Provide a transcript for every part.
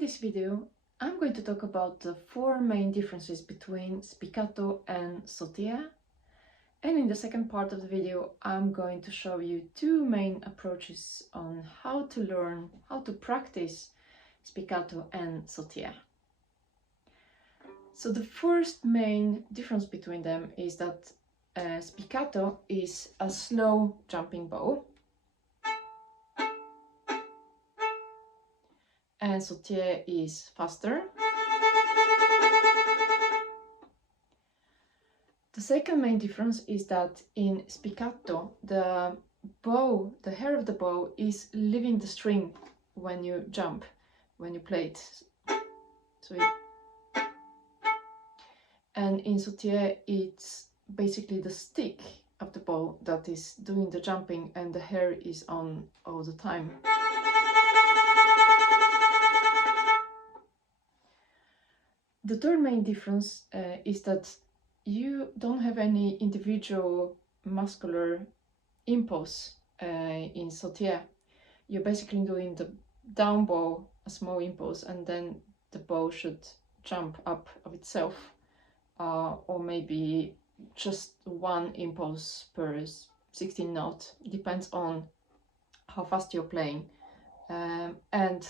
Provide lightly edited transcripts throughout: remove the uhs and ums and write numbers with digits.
this video, I'm going to talk about the four main differences between spiccato and sautille, and in the second part of the video I'm going to show you two main approaches on how to learn, how to practice spiccato and sautille. So the first main difference between them is that spiccato is a slow jumping bow, and sautille is faster. The second main difference is that in spiccato, the bow, the hair of the bow is leaving the string when you jump, when you play it. And in sautille, it's basically the stick of the bow that is doing the jumping and the hair is on all the time. The third main difference is that you don't have any individual muscular impulse in sautille. You're basically doing the down bow, a small impulse, and then the bow should jump up of itself, or maybe just one impulse per 16 note, depends on how fast you're playing. And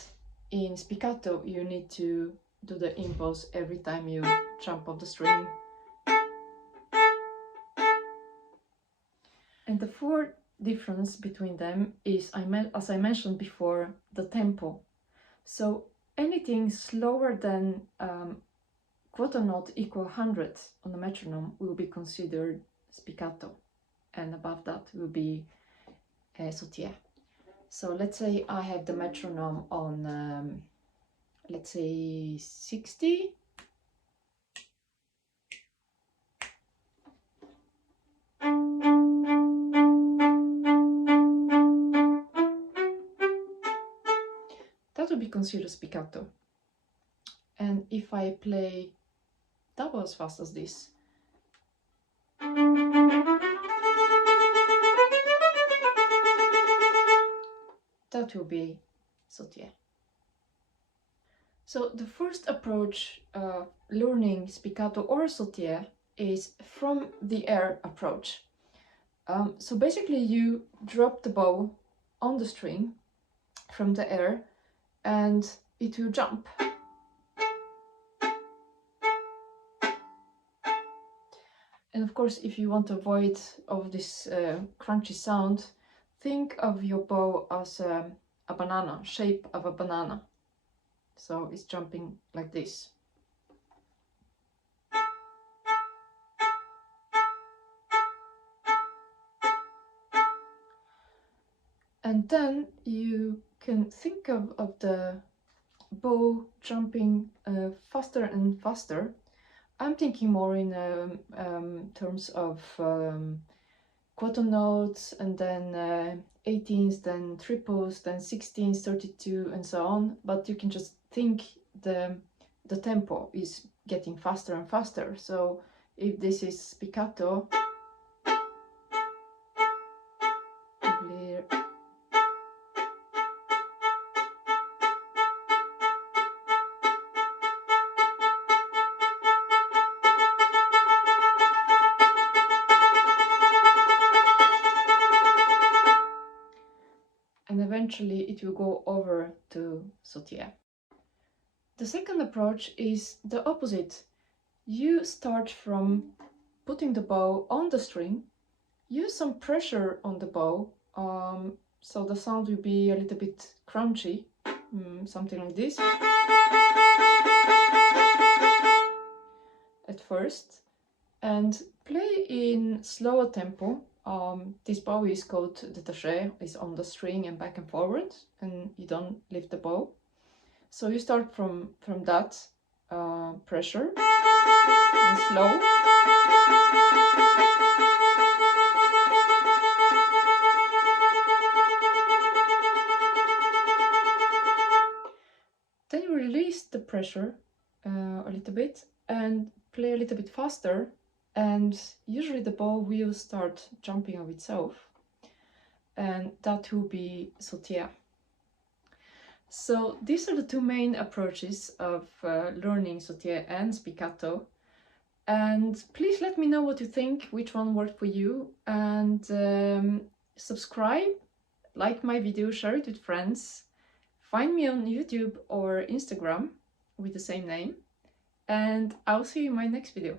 in spiccato you need to do the impulse every time you jump off the string. And the fourth difference between them is, as I mentioned before, the tempo. So anything slower than quarter note equal 100 on the metronome will be considered spiccato, and above that will be sautille. So let's say I have the metronome on let's say 60. That would be considered spiccato. And if I play double as fast as this, that will be sautille. So the first approach, learning spiccato or sautille, is from the air approach. So basically you drop the bow on the string from the air and it will jump. And of course, if you want to avoid of this crunchy sound, think of your bow as a banana, shape of a banana. So it's jumping like this. And then you can think of the bow jumping faster and faster. I'm thinking more in terms of quarter notes, and then 18s, then triples, then 16s, 32, and so on. But you can just think the tempo is getting faster and faster. So if this is spiccato, and eventually it will go over to sautille. The second approach is the opposite. You start from putting the bow on the string, use some pressure on the bow, so the sound will be a little bit crunchy, something like this at first, and play in slower tempo. This bow is called détaché, is on the string and back and forward, and you don't lift the bow. So you start from that pressure and slow. Then you release the pressure a little bit and play a little bit faster, and usually the bow will start jumping of itself, and that will be sautille. So these are the two main approaches of learning Sautille and Spiccato. And please let me know what you think, which one worked for you, and subscribe, like my video, share it with friends. Find me on YouTube or Instagram with the same name, and I'll see you in my next video.